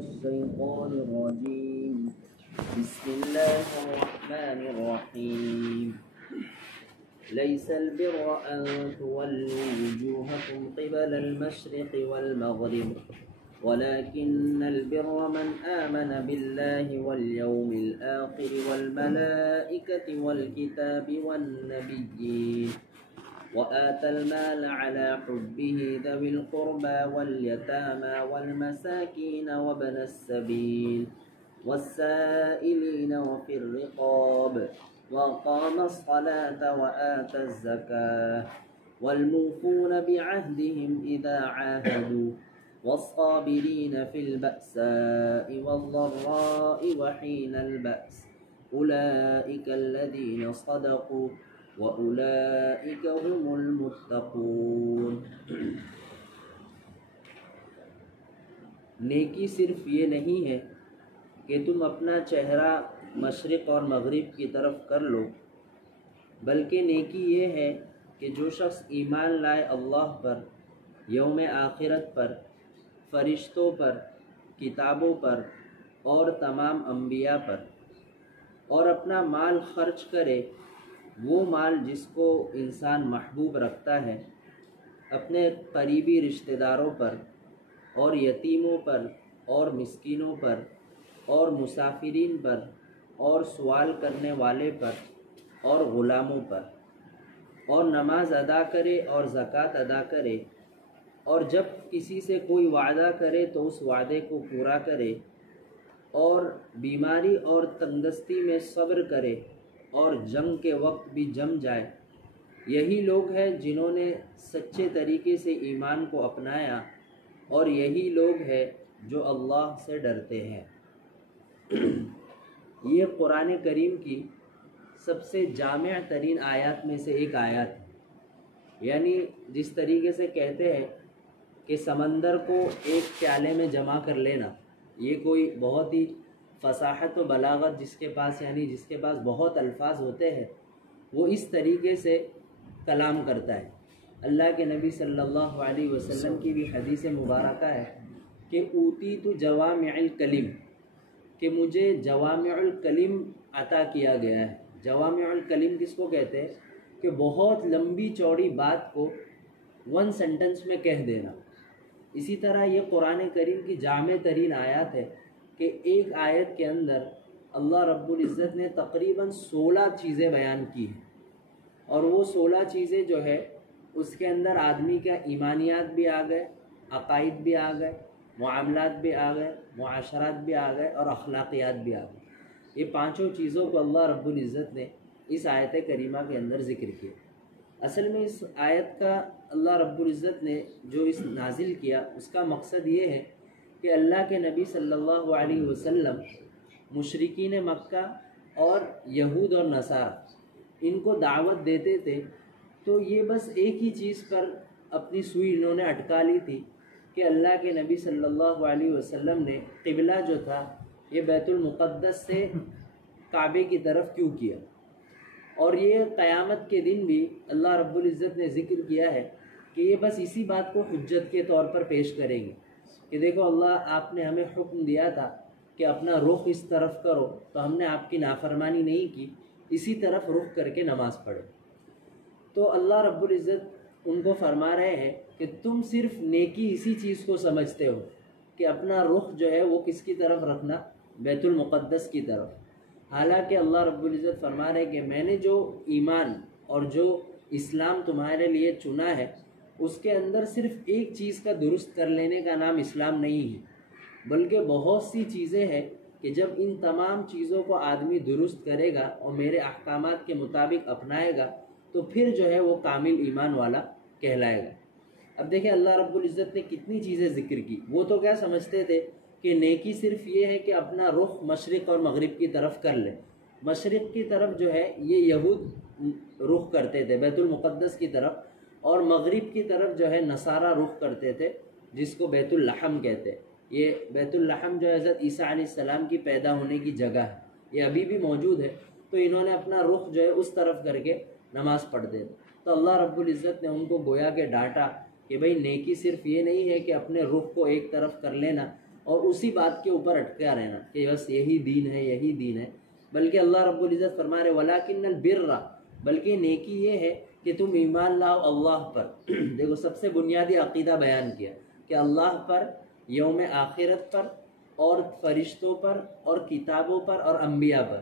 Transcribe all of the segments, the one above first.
الشيطان الرجيم بسم الله الرحمن الرحيم ليس البر أن تولوا وجوهكم قبل المشرق والمغرب ولكن البر من آمن بالله واليوم الآخر والملائكة والكتاب والنبيين وآتى المال على حبه ذوي القربى واليتامى والمساكين وابن السبيل والسائلين وفي الرقاب وأقام الصلاة وآتى الزكاة والموفون بعهدهم إذا عاهدوا والصابرين في البأساء والضراء وحين البأس أولئك الذين صدقوا وأولئك هم المتقون۔ نیکی صرف یہ نہیں ہے کہ تم اپنا چہرہ مشرق اور مغرب کی طرف کر لو، بلکہ نیکی یہ ہے کہ جو شخص ایمان لائے اللہ پر، یوم آخرت پر، فرشتوں پر، کتابوں پر اور تمام انبیاء پر، اور اپنا مال خرچ کرے، وہ مال جس کو انسان محبوب رکھتا ہے، اپنے قریبی رشتہ داروں پر اور یتیموں پر اور مسکینوں پر اور مسافرین پر اور سوال کرنے والے پر اور غلاموں پر، اور نماز ادا کرے اور زکوٰۃ ادا کرے، اور جب کسی سے کوئی وعدہ کرے تو اس وعدے کو پورا کرے، اور بیماری اور تنگدستی میں صبر کرے اور جنگ کے وقت بھی جم جائے، یہی لوگ ہیں جنہوں نے سچے طریقے سے ایمان کو اپنایا، اور یہی لوگ ہیں جو اللہ سے ڈرتے ہیں۔ یہ قرآن کریم کی سب سے جامع ترین آیات میں سے ایک آیت ہے، یعنی جس طریقے سے کہتے ہیں کہ سمندر کو ایک پیالے میں جمع کر لینا، یہ کوئی بہت ہی فصاحت و بلاغت جس کے پاس بہت الفاظ ہوتے ہیں، وہ اس طریقے سے کلام کرتا ہے۔ اللہ کے نبی صلی اللہ علیہ وسلم کی بھی حدیث مبارکہ ہے کہ اوتیت جوامع الکلم، کہ مجھے جوامع الکلم عطا کیا گیا ہے۔ جوامع الکلم کس کو کہتے ہیں؟ کہ بہت لمبی چوڑی بات کو ون سینٹنس میں کہہ دینا۔ اسی طرح یہ قرآن کریم کی جامع ترین آیات ہے کہ ایک آیت کے اندر اللہ رب العزت نے تقریباً 16 چیزیں بیان کی ہیں، اور وہ 16 چیزیں جو ہے اس کے اندر آدمی کا ایمانیات بھی آ گئے، عقائد بھی آ گئے، معاملات بھی آ گئے، معاشرات بھی آ گئے، اور اخلاقیات بھی آ گئے۔ یہ پانچوں چیزوں کو اللہ رب العزت نے اس آیت کریمہ کے اندر ذکر کیا۔ اصل میں اس آیت کا اللہ رب العزت نے جو اس نازل کیا، اس کا مقصد یہ ہے کہ اللہ کے نبی صلی اللہ علیہ وسلم مشرکین مکہ اور یہود اور نصارہ ان کو دعوت دیتے تھے، تو یہ بس ایک ہی چیز پر اپنی سوئی انہوں نے اٹکا لی تھی کہ اللہ کے نبی صلی اللہ علیہ وسلم نے قبلہ جو تھا یہ بیت المقدس سے کعبے کی طرف کیوں کیا، اور یہ قیامت کے دن بھی اللہ رب العزت نے ذکر کیا ہے کہ یہ بس اسی بات کو حجت کے طور پر پیش کریں گے کہ دیکھو اللہ آپ نے ہمیں حکم دیا تھا کہ اپنا رخ اس طرف کرو، تو ہم نے آپ کی نافرمانی نہیں کی، اسی طرف رخ کر کے نماز پڑھے۔ تو اللہ رب العزت ان کو فرما رہے ہیں کہ تم صرف نیکی اسی چیز کو سمجھتے ہو کہ اپنا رخ جو ہے وہ کس کی طرف رکھنا، بیت المقدس کی طرف، حالانکہ اللہ رب العزت فرما رہے ہیں کہ میں نے جو ایمان اور جو اسلام تمہارے لیے چنا ہے، اس کے اندر صرف ایک چیز کا درست کر لینے کا نام اسلام نہیں ہے، بلکہ بہت سی چیزیں ہیں کہ جب ان تمام چیزوں کو آدمی درست کرے گا اور میرے احکامات کے مطابق اپنائے گا تو پھر جو ہے وہ کامل ایمان والا کہلائے گا۔ اب دیکھیں اللہ رب العزت نے کتنی چیزیں ذکر کی۔ وہ تو کیا سمجھتے تھے کہ نیکی صرف یہ ہے کہ اپنا رخ مشرق اور مغرب کی طرف کر لے۔ مشرق کی طرف جو ہے یہ یہود رخ کرتے تھے بیت المقدس کی طرف، اور مغرب کی طرف جو ہے نصارہ رخ کرتے تھے جس کو بیت اللحم کہتے ہیں۔ یہ بیت اللحم جو حضرت عیسیٰ علیہ السلام کی پیدا ہونے کی جگہ ہے، یہ ابھی بھی موجود ہے، تو انہوں نے اپنا رخ جو ہے اس طرف کر کے نماز پڑھتے تھے۔ تو اللہ رب العزت نے ان کو گویا کہ ڈانٹا کہ بھئی نیکی صرف یہ نہیں ہے کہ اپنے رخ کو ایک طرف کر لینا، اور اسی بات کے اوپر اٹکا رہنا کہ بس یہی دین ہے یہی دین ہے، بلکہ اللہ رب العزت فرما رہے وَلَٰكِنَّ الْبِرَّ، بلکہ نیکی یہ ہے کہ تم ایمان لاؤ اللہ پر۔ دیکھو سب سے بنیادی عقیدہ بیان کیا کہ اللہ پر، یوم آخرت پر، اور فرشتوں پر، اور کتابوں پر، اور انبیاء پر،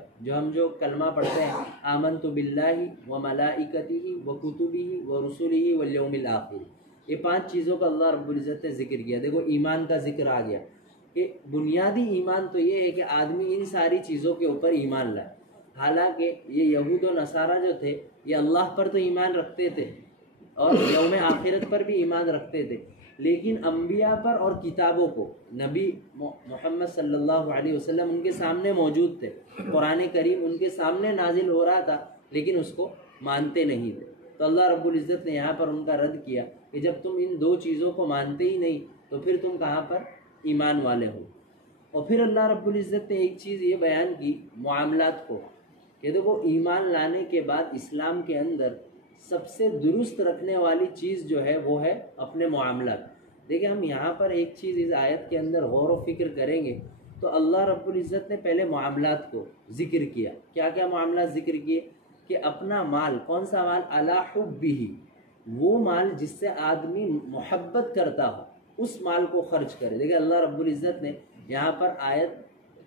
جو کلمہ پڑھتے ہیں آمنت باللہ وملائکتہ وکتبہ ورسلہ والیوم الآخر، یہ 5 چیزوں کا اللہ رب العزت نے ذکر کیا۔ دیکھو ایمان کا ذکر آ گیا کہ بنیادی ایمان تو یہ ہے کہ آدمی ان ساری چیزوں کے اوپر ایمان لائے۔ حالانکہ یہ یہود و نصارہ جو تھے یہ اللہ پر تو ایمان رکھتے تھے اور یوم آخرت پر بھی ایمان رکھتے تھے، لیکن انبیاء پر اور کتابوں کو، نبی محمد صلی اللہ علیہ وسلم ان کے سامنے موجود تھے، قرآن کریم ان کے سامنے نازل ہو رہا تھا، لیکن اس کو مانتے نہیں تھے۔ تو اللہ رب العزت نے یہاں پر ان کا رد کیا کہ جب تم ان 2 چیزوں کو مانتے ہی نہیں تو پھر تم کہاں پر ایمان والے ہو۔ اور پھر اللہ رب العزت نے ایک چیز یہ بیان کی معاملات کو، کہ دیکھو ایمان لانے کے بعد اسلام کے اندر سب سے درست رکھنے والی چیز جو ہے وہ ہے اپنے معاملات۔ دیکھیں ہم یہاں پر ایک چیز اس آیت کے اندر غور و فکر کریں گے تو اللہ رب العزت نے پہلے معاملات کو ذکر کیا۔ کیا کیا معاملات ذکر کیے؟ کہ اپنا مال، کون سا مال؟ علی حبہ، وہ مال جس سے آدمی محبت کرتا ہو اس مال کو خرچ کرے۔ دیکھیں اللہ رب العزت نے یہاں پر آیت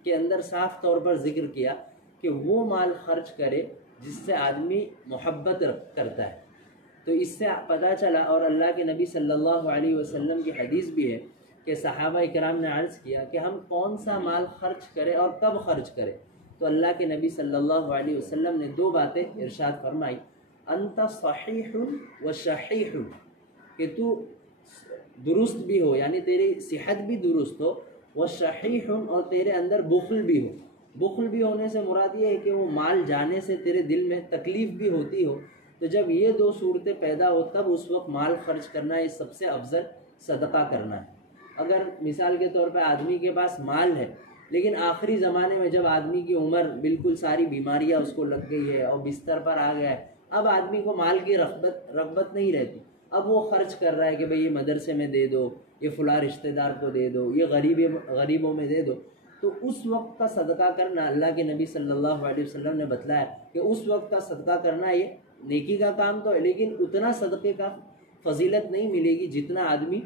کے اندر صاف طور پر ذکر کیا کہ وہ مال خرچ کرے جس سے آدمی محبت کرتا ہے۔ تو اس سے پتہ چلا، اور اللہ کے نبی صلی اللہ علیہ وسلم کی حدیث بھی ہے کہ صحابہ اکرام نے عرض کیا کہ ہم کون سا مال خرچ کریں اور کب خرچ کریں؟ تو اللہ کے نبی صلی اللہ علیہ وسلم نے 2 باتیں ارشاد فرمائی، انت صحیح و شحیح، کہ تو درست بھی ہو یعنی تیری صحت بھی درست ہو، و شحیح، اور تیرے اندر بخل بھی ہو۔ بخل بھی ہونے سے مراد یہ ہے کہ وہ مال جانے سے تیرے دل میں تکلیف بھی ہوتی ہو۔ تو جب یہ 2 صورتیں پیدا ہو تب اس وقت مال خرچ کرنا یہ سب سے افضل صدقہ کرنا ہے۔ اگر مثال کے طور پہ آدمی کے پاس مال ہے لیکن آخری زمانے میں جب آدمی کی عمر بالکل ساری بیماریاں اس کو لگ گئی ہے اور بستر پر آ گیا ہے، اب آدمی کو مال کی رغبت نہیں رہتی، اب وہ خرچ کر رہا ہے کہ بھئی یہ مدرسے میں دے دو، یہ فلاں رشتہ دار کو دے دو، یہ غریبوں میں دے دو، تو اس وقت کا صدقہ کرنا اللہ کے نبی صلی اللہ علیہ وسلم نے بتلایا کہ اس وقت کا صدقہ کرنا یہ نیکی کا کام تو ہے، لیکن اتنا صدقے کا فضیلت نہیں ملے گی جتنا آدمی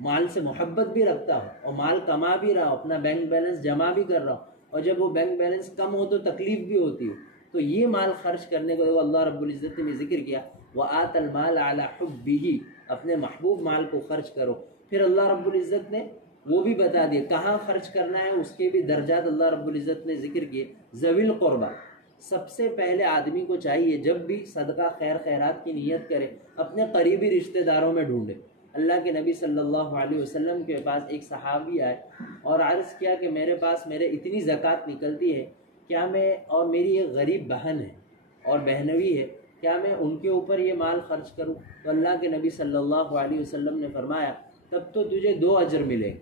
مال سے محبت بھی رکھتا ہو اور مال کما بھی رہا ہو، اپنا بینک بیلنس جمع بھی کر رہا ہو، اور جب وہ بینک بیلنس کم ہو تو تکلیف بھی ہوتی ہو۔ تو یہ مال خرچ کرنے کو اللہ رب العزت نے ذکر کیا، وَآتَ الْمَالَ عَلَى حُبِّهِ، اپنے محبوب مال کو خرچ کرو۔ پھر اللہ رب العزت نے وہ بھی بتا دیے کہاں خرچ کرنا ہے، اس کے بھی درجات اللہ رب العزت نے ذکر کیے۔ ذوی القربہ، سب سے پہلے آدمی کو چاہیے جب بھی صدقہ خیرات کی نیت کرے اپنے قریبی رشتہ داروں میں ڈھونڈے۔ اللہ کے نبی صلی اللہ علیہ وسلم کے پاس ایک صحابی آئے اور عرض کیا کہ میرے پاس اتنی زکوٰۃ نکلتی ہے، کیا میں، اور میری ایک غریب بہن ہے اور بہنوئی ہے، کیا میں ان کے اوپر یہ مال خرچ کروں؟ تو اللہ کے نبی صلی اللہ علیہ وسلم نے فرمایا تب تو تجھے 2 اجر ملیں،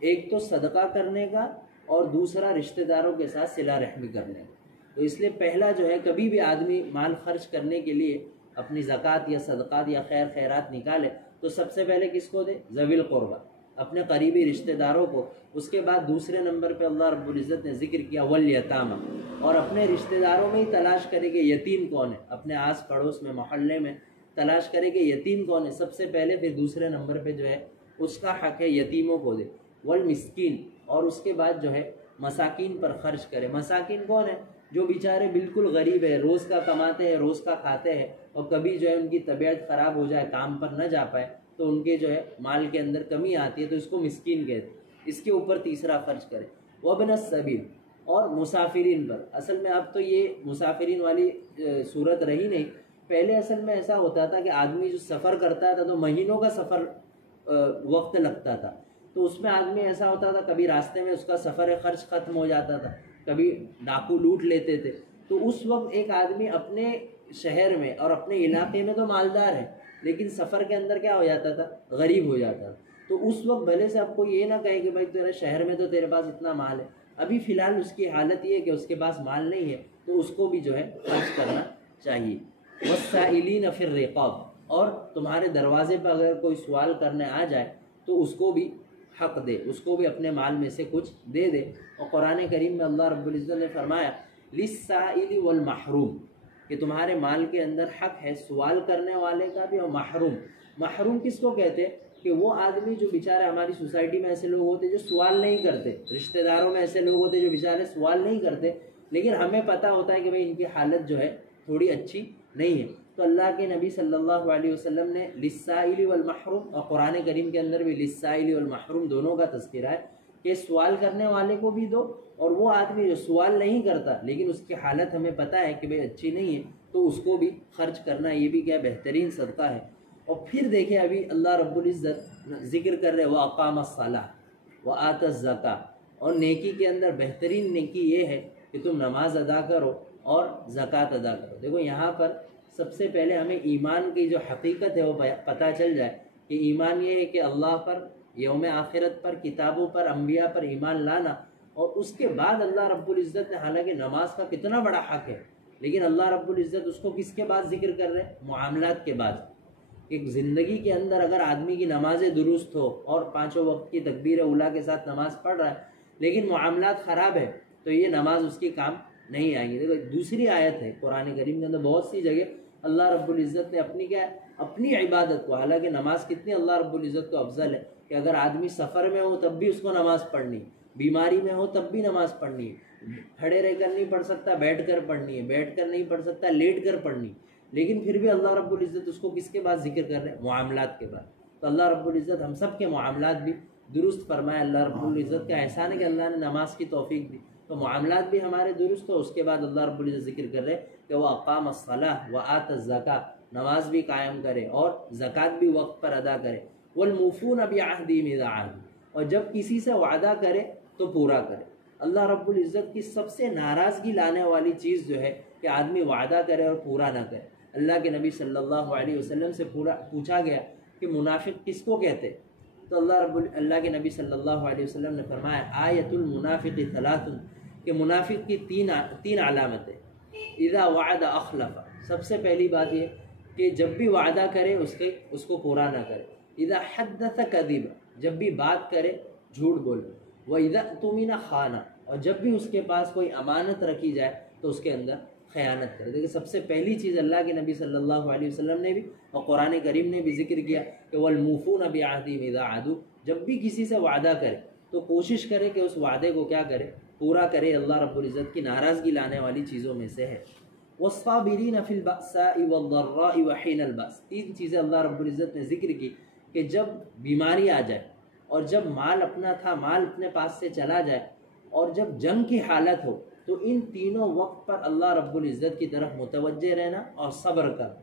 ایک تو صدقہ کرنے کا اور دوسرا رشتہ داروں کے ساتھ صلہ رحمی کرنے کا۔ تو اس لیے پہلا جو ہے کبھی بھی آدمی مال خرچ کرنے کے لیے اپنی زکوٰۃ یا صدقات یا خیرات نکالے تو سب سے پہلے کس کو دے؟ ذوی القربہ، اپنے قریبی رشتہ داروں کو۔ اس کے بعد دوسرے نمبر پہ اللہ رب العزت نے ذکر کیا والیتامى، اور اپنے رشتہ داروں میں ہی تلاش کرے کہ یتیم کون ہے، اپنے آس پڑوس میں محلے میں تلاش کرے کہ یتیم کون ہے سب سے پہلے، پھر دوسرے نمبر پہ جو ہے اس کا حق ہے یتیموں کو دے، والمسکین، اور اس کے بعد جو ہے مساکین پر خرچ کرے۔ مساکین کون ہے؟ جو بیچارے بالکل غریب ہے، روز کا کماتے ہیں، روز کا کھاتے ہیں، اور کبھی جو ہے ان کی طبیعت خراب ہو جائے، کام پر نہ جا پائے تو ان کے جو ہے مال کے اندر کمی آتی ہے، تو اس کو مسکین کہتے ہیں، اس کے اوپر تیسرا خرچ کرے۔ وابن السبیل، اور مسافرین پر۔ اصل میں اب تو یہ مسافرین والی صورت رہی نہیں، پہلے اصل میں ایسا ہوتا تھا کہ آدمی جو سفر کرتا تھا تو مہینوں کا سفر وقت لگتا تھا، تو اس میں آدمی ایسا ہوتا تھا کبھی راستے میں اس کا سفر خرچ ختم ہو جاتا تھا، کبھی ڈاکو لوٹ لیتے تھے، تو اس وقت ایک آدمی اپنے شہر میں اور اپنے علاقے میں تو مالدار ہے لیکن سفر کے اندر کیا ہو جاتا تھا؟ غریب ہو جاتا تھا۔ تو اس وقت بھلے سے آپ کو یہ نہ کہے کہ بھائی تیرے شہر میں تو تیرے پاس اتنا مال ہے، ابھی فی الحال اس کی حالت یہ ہے کہ اس کے پاس مال نہیں ہے، تو اس کو بھی جو ہے خرچ کرنا چاہیے۔ والسائلین فی الرقاب، اور تمہارے دروازے پر اگر کوئی سوال کرنے آ جائے تو اس کو بھی حق دے، اس کو بھی اپنے مال میں سے کچھ دے دے۔ اور قرآن کریم میں اللہ رب العزت نے فرمایا للسائل والمحروم، کہ تمہارے مال کے اندر حق ہے سوال کرنے والے کا بھی اور محروم۔ محروم کس کو کہتے ہیں؟ کہ وہ آدمی جو بیچارے، ہماری سوسائٹی میں ایسے لوگ ہوتے جو سوال نہیں کرتے، رشتہ داروں میں ایسے لوگ ہوتے جو بیچارے سوال نہیں کرتے، لیکن ہمیں پتہ ہوتا ہے کہ بھئی ان کی حالت جو ہے تھوڑی اچھی نہیں ہے، تو اللہ کے نبی صلی اللہ علیہ وسلم نے للسائل والمحروم، اور قرآن کریم کے اندر بھی للسائل والمحروم دونوں کا تذکرہ ہے کہ سوال کرنے والے کو بھی دو، اور وہ آدمی جو سوال نہیں کرتا لیکن اس کی حالت ہمیں پتہ ہے کہ بھئی اچھی نہیں ہے تو اس کو بھی خرچ کرنا، یہ بھی کیا بہترین صدقہ ہے۔ اور پھر دیکھیں ابھی اللہ رب العزت ذکر کر رہے وَأَقَامَ الصَّلَاةَ وَآتَى الزَّكَاةَ، اور نیکی کے اندر بہترین نیکی یہ ہے کہ تم نماز ادا کرو اور زکوٰۃ ادا کرو۔ دیکھو یہاں پر سب سے پہلے ہمیں ایمان کی جو حقیقت ہے وہ پتہ چل جائے کہ ایمان یہ ہے کہ اللہ پر، یوم آخرت پر، کتابوں پر، انبیاء پر ایمان لانا، اور اس کے بعد اللہ رب العزت نے، حالانکہ نماز کا کتنا بڑا حق ہے لیکن اللہ رب العزت اس کو کس کے بعد ذکر کر رہے ہیں؟ معاملات کے بعد۔ ایک زندگی کے اندر اگر آدمی کی نمازیں درست ہو اور پانچوں وقت کی تکبیر اولیٰ کے ساتھ نماز پڑھ رہا ہے لیکن معاملات خراب ہے تو یہ نماز اس کی کام نہیں آئیں گی۔ دیکھو دوسری آیت ہے قرآن کریم کے اندر، بہت سی جگہ اللہ رب العزت نے اپنی کیا ہے، اپنی عبادت کو، حالانکہ نماز کتنی اللہ رب العزت کو افضل ہے کہ اگر آدمی سفر میں ہو تب بھی اس کو نماز پڑھنی، بیماری میں ہو تب بھی نماز پڑھنی ہے، کھڑے رہ کر نہیں پڑھ سکتا بیٹھ کر پڑھنی ہے، بیٹھ کر نہیں پڑھ سکتا لیٹ کر پڑھنی، لیکن پھر بھی اللہ رب العزت اس کو کس کے بعد ذکر کر رہے ہیں؟ معاملات کے بعد۔ تو اللہ رب العزت ہم سب کے معاملات بھی درست فرمائے۔ اللہ رب العزت کا احسان ہے کہ اللہ نے نماز کی توفیق دی، تو معاملات بھی ہمارے درست ہو۔ اس کے بعد اللہ رب العزت ذکر کر رہے کہ وہ اقام الصلاۃ وآت الزکاۃ، نماز بھی قائم کرے اور زکوٰۃ بھی وقت پر ادا کرے، والموفون بعہدہم اذا عاہدوا، اور جب کسی سے وعدہ کرے تو پورا کرے۔ اللہ رب العزت کی سب سے ناراضگی لانے والی چیز جو ہے کہ آدمی وعدہ کرے اور پورا نہ کرے۔ اللہ کے نبی صلی اللہ علیہ وسلم سے پوچھا گیا کہ منافق کس کو کہتے، تو اللہ کے نبی صلی اللہ علیہ وسلم نے فرمایا آیت المنافق ثلاث، کہ منافق کی تین علامتیں، اذا وعد اخلف، سب سے پہلی بات یہ کہ جب بھی وعدہ کرے اس کو پورا نہ کرے، اذا حدث کذب، جب بھی بات کرے جھوٹ بولے، واذا اؤتمن خان، اور جب بھی اس کے پاس کوئی امانت رکھی جائے تو اس کے اندر خیانت کرے۔ دیکھیں سب سے پہلی چیز اللہ کے نبی صلی اللہ علیہ وسلم نے بھی اور قرآن کریم نے بھی ذکر کیا کہ والموفون بعہدہم اذا عاہدوا، جب بھی کسی سے وعدہ کرے تو کوشش کرے کہ اس وعدے کو کیا کرے، پورا کرے۔ اللہ رب العزت کی ناراضگی لانے والی چیزوں میں سے ہے۔ والصابرین فی البأساء والضراء وحین البأس، تین چیزیں اللہ رب العزت نے ذکر کی کہ جب بیماری آ جائے اور جب مال اپنا تھا مال اپنے پاس سے چلا جائے اور جب جنگ کی حالت ہو، تو ان تینوں وقت پر اللہ رب العزت کی طرف متوجہ رہنا اور صبر کرنا۔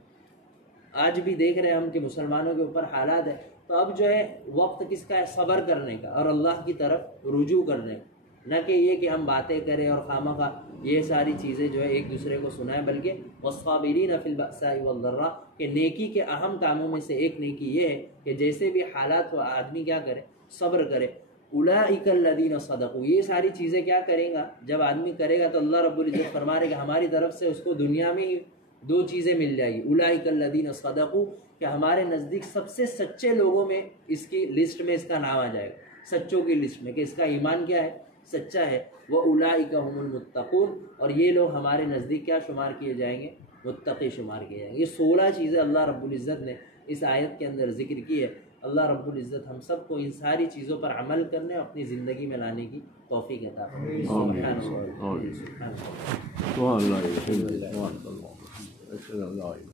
آج بھی دیکھ رہے ہیں ہم کہ مسلمانوں کے اوپر حالات ہے، تو اب جو ہے وقت کس کا ہے؟ صبر کرنے کا اور اللہ کی طرف رجوع کرنے کا، نہ کہ یہ کہ ہم باتیں کریں اور خواہ یہ ساری چیزیں جو ہے ایک دوسرے کو سنائیں، بلکہ والصابرین فی البأساء والضراء، کہ نیکی کے اہم کاموں میں سے ایک نیکی یہ ہے کہ جیسے بھی حالات ہو آدمی کیا کرے؟ صبر کرے۔ اولئک الذین صدقوا، یہ ساری چیزیں کیا کریں گا؟ جب آدمی کرے گا تو اللہ رب العزت فرما رہے کہ ہماری طرف سے اس کو دنیا میں ہی دو چیزیں مل جائے گی، اولئک الذین صدقوا، کہ ہمارے نزدیک سب سے سچے لوگوں میں اس کی لسٹ میں اس کا نام آ جائے گا، سچوں کی لسٹ میں، کہ اس کا ایمان کیا ہے؟ سچا ہے۔ وَأُولَٰئِكَ هُمُ الْمُتَّقُونَ، اور یہ لوگ ہمارے نزدیک کیا شمار کیے جائیں گے؟ متقی شمار کیے جائیں گے۔ یہ 16 چیزیں اللہ رب العزت نے اس آیت کے اندر ذکر کی ہے۔ اللہ رب العزت ہم سب کو ان ساری چیزوں پر عمل کرنے اور اپنی زندگی میں لانے کی توفیق عطا فرمائے۔ سبحان اللہ۔